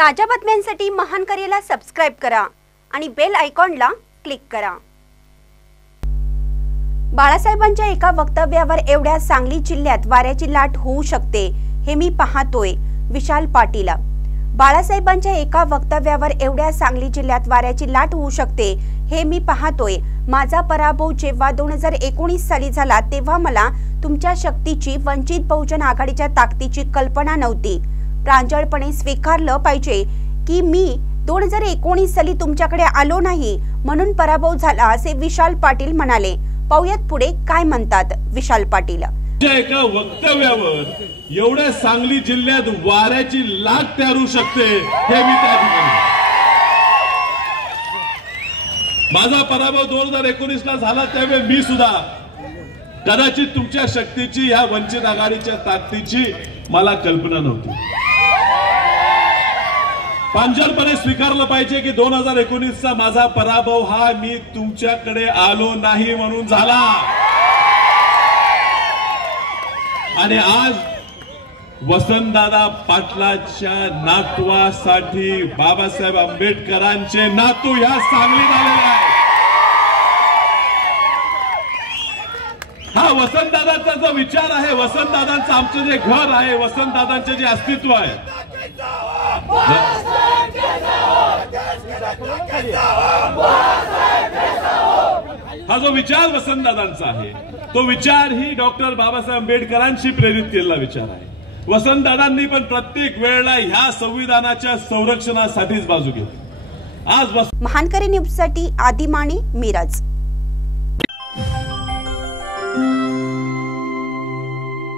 ताज्या बातम्यांसाठी महानकरेला सबस्क्राइब करा आणि बेल आयकॉनला क्लिक करा। बाळासाहेबांच्या एका वक्तव्यावर एवढ्या सांगली जिल्ह्यात वाऱ्याची लाट होऊ शकते हे मी पाहतोय, विशाल पाटील। बाळासाहेबांच्या एका वक्तव्यावर एवढ्या सांगली जिल्ह्यात वाऱ्याची लाट होऊ शकते हे मी पाहतोय। माझा पराभव जेव्हा 2019 साली झाला तेव्हा मला तुमच्या शक्तीची, वंचित बहुजन आघाडीच्या ताकदीची कल्पना नव्हती। प्रांजळपणे स्वीकारलं पाहिजे की मी 2019 साली तुमच्याकडे आलो नाही म्हणून पराभव झाला असे विशाल पाटील म्हणाले। पाहुयात पुढे काय म्हणतात विशाल पाटील। एका वक्तव्यावर एवढ्या सांगली जिल्ह्यात वाऱ्याची लाट तयार होऊ शकते हे मी त्या ठिकाणी, माझा पराभव 2019 ला झाला त्यावेळी मी सुद्धा कदाचित तुमच्या शक्तीची, या वंचित आघाडीच्या ताकदीची मला कल्पना नव्हती। प्रांजळपणे स्वीकारलं पाहिजे की 2019 चा माझा पराभव हा मी तुमच्याकडे आलो नाही म्हणून झाला। आणि आज वसंतदादा पाटलाच्या नातवासाठी बाबासाहेब आंबेडकरांचे नातू या सांगलीत आलेले आहेत। हा वसंतदादांचा जो विचार आहे, वसंतदादांचं आमचं जे घर आहे, वसंतदादांचे जे अस्तित्व आहे, हा जो विचार वसंतदादांचा आहे तो विचार ही डॉक्टर बाबासाहेब आंबेडकरांशी प्रेरित केलेला विचार आहे। वसंतदादांनी पण प्रत्येक वेळेला ह्या संविधानाच्या संरक्षणासाठीच बाजू घेतली। आज महानकरी न्यूज साठी आदिमाणी, मिरज।